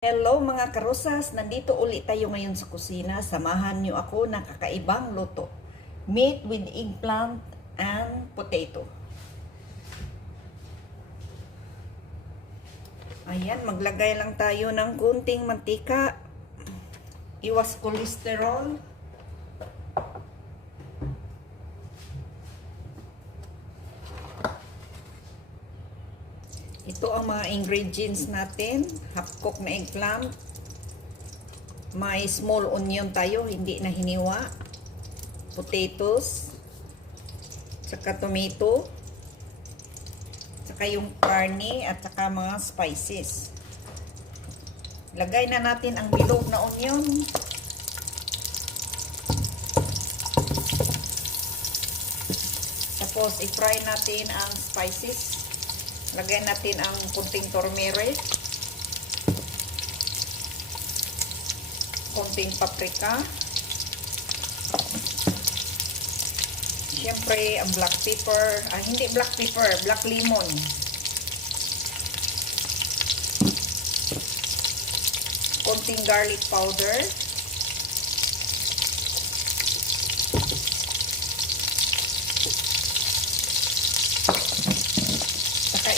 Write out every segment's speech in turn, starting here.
Hello mga karosas, nandito ulit tayo ngayon sa kusina. Samahan niyo ako ng kakaibang luto. Meat with eggplant and potato. Ayan, maglagay lang tayo ng kunting mantika. Iwas kolesterol. Ito ang mga ingredients natin. Half cook na eggplant. May small onion tayo, hindi na hiniwa. Potatoes. Tsaka tomato. Tsaka yung karne at tsaka mga spices. Lagay na natin ang bilog na onion. Tapos i-fry natin ang spices. Lagay natin ang kunting turmeric, kunting paprika, siyempre ang black pepper, hindi black pepper, black lemon, kunting garlic powder,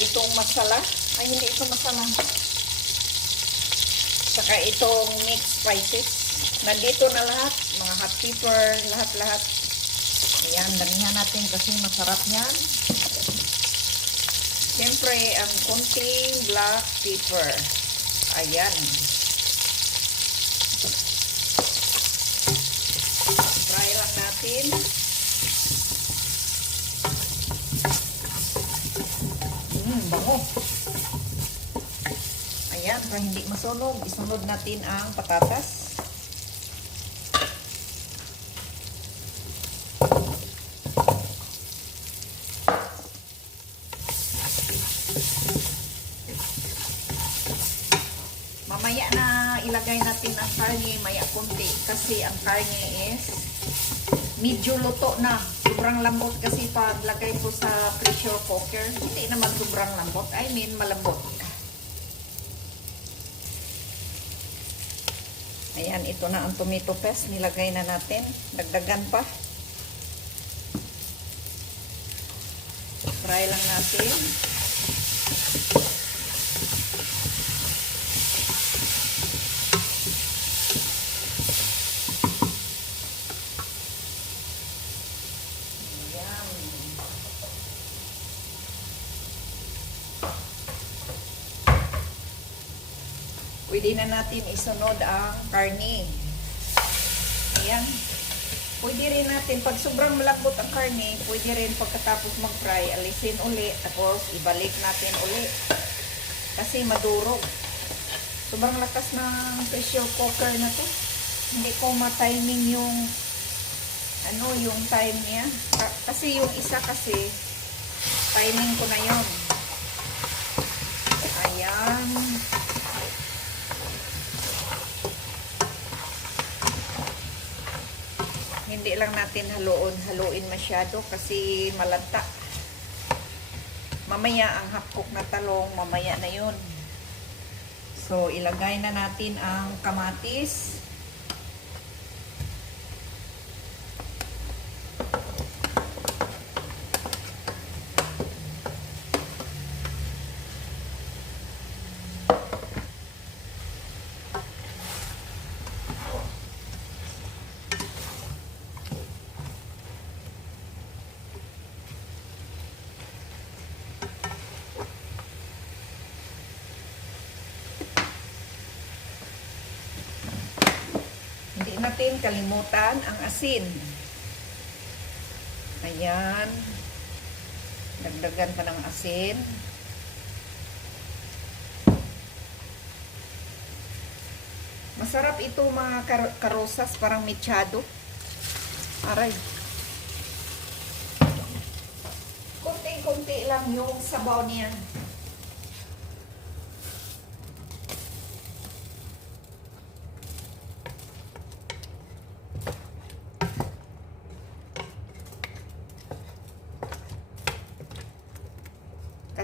itong masala, hindi ito masala. Saka itong mixed spices. Nandito na lahat, mga hot pepper, lahat-lahat. Ayan, damihan natin kasi masarap yan. Siyempre, ang kunting black pepper. Ayan. Try lang natin. Bango. Ayan, para hindi masunog, isunod natin ang patatas. Mamaya na ilagay natin ang karne, maya kunti, kasi ang karne is medyo luto na. Sobrang lambot kasi pag lagay ko sa pressure cooker, hindi naman sobrang lambot. I mean, malambot. Ayan, ito na ang tomato paste. Nilagay na natin. Dagdagan pa. Fry lang natin. Pwede na natin isunod ang karne. Ayan. Pwede rin natin, pag sobrang malambot ang karne, pwede rin pagkatapos mag-fry, alisin uli, tapos ibalik natin uli. Kasi madurog. Sobrang lakas ng pressure cooker na to. Hindi ko ma-timing yung yung time niya. Kasi yung isa kasi, timing ko na yun. Ayan. Hindi lang natin haluin masyado kasi malanta. Mamaya ang half cook na talong, mamaya na yun. So, ilagay na natin ang kamatis. Hindi natin kalimutan ang asin. Ayan. Dagdagan pa ng asin. Masarap ito mga karosas, parang mechado. Aray. Kunti-kunti lang yung sabaw niya.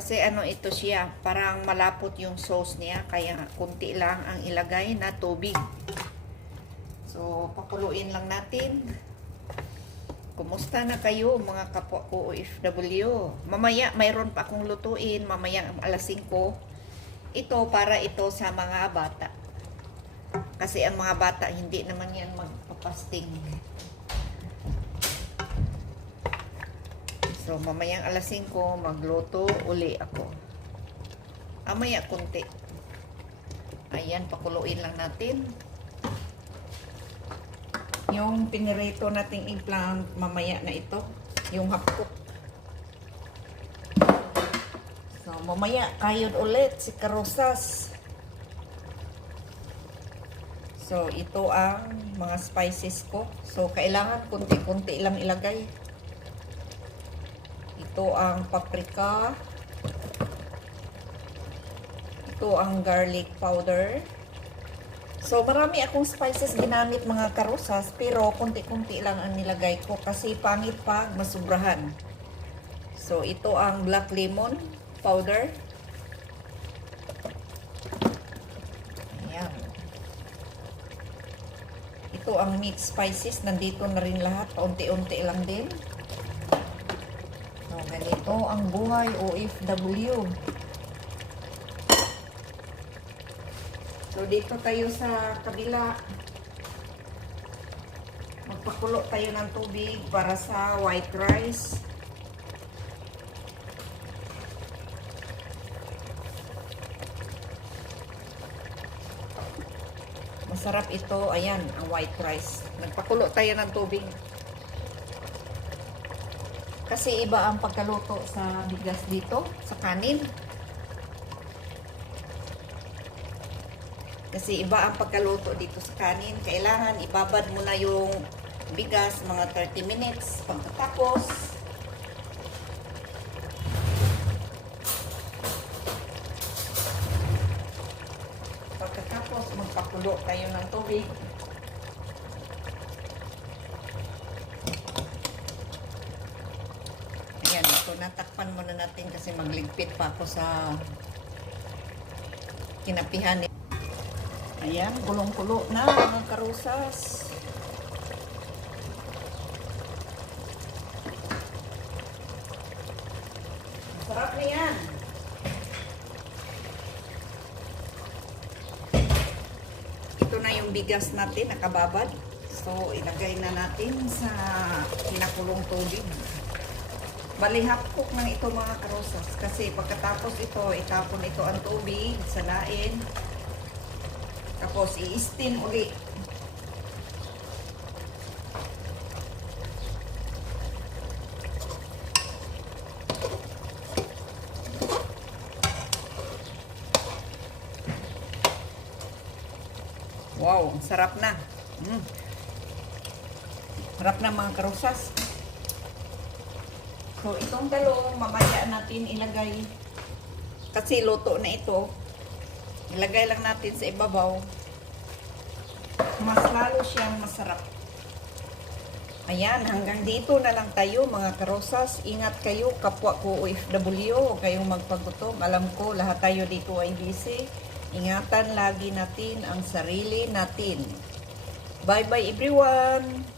Kasi ano ito siya, parang malapot yung sauce niya, kaya kunti lang ang ilagay na tubig. So, pakuluin lang natin. Kumusta na kayo mga kapwa ko OFW? Mamaya mayroon pa akong lutuin, mamaya alas 5. Ito para ito sa mga bata. Kasi ang mga bata hindi naman yan magpapasting. So mamayang alas 5 magluto uli ako. Mamaya kunti. Ayan, pakuluin lang natin. Yung pinirito nating eggplant, mamaya na ito. Yung half-cook. So, mamaya, kayod ulit si Karosas. So, ito ang mga spices ko. So, kailangan kunti-kunti lang ilagay. Ito ang paprika. Ito ang garlic powder. So, marami akong spices ginamit mga Karosas, pero konti-konti lang ang nilagay ko kasi pangit pag masubrahan. So, ito ang black lemon powder. Ayan. Ito ang mixed spices, nandito na rin lahat, paunti-unti lang din. So, ganito ang buhay OFW. So, dito tayo sa kabila. Magpakulo tayo ng tubig para sa white rice. Masarap ito. Ayan, ang white rice. Nagpakulo tayo ng tubig. Kasi iba ang pagkaluto sa bigas dito, sa kanin. Kasi iba ang pagkaluto dito sa kanin. Kailangan ibabad mo na yung bigas mga 30 minutes. Pagkatapos, magpakulo tayo ng tubig. Ayan, ito natakpan muna natin kasi magligpit pa ako sa kinapihan. Ayan, kulong-kulo na mga Karosas. Sarap na yan. Ito na yung bigas natin, nakababad. So, ilagay na natin sa kinakulong tubig. Bali, half cook ng ito mga Karosas. Kasi pagkatapos ito, itapon ito ang tubig sa lain. Tapos, i-steam uli. Wow, sarap na. Sarap na mga Karosas. So, itong talong, mamaya natin ilagay. Kasi luto na ito. Ilagay lang natin sa ibabaw. Mas lalo siyang masarap. Ayan, hanggang dito na lang tayo mga Karosas. Ingat kayo, kapwa ko OFW. Huwag kayong magpagutom. Alam ko, lahat tayo dito ay busy. Ingatan lagi natin ang sarili natin. Bye-bye everyone!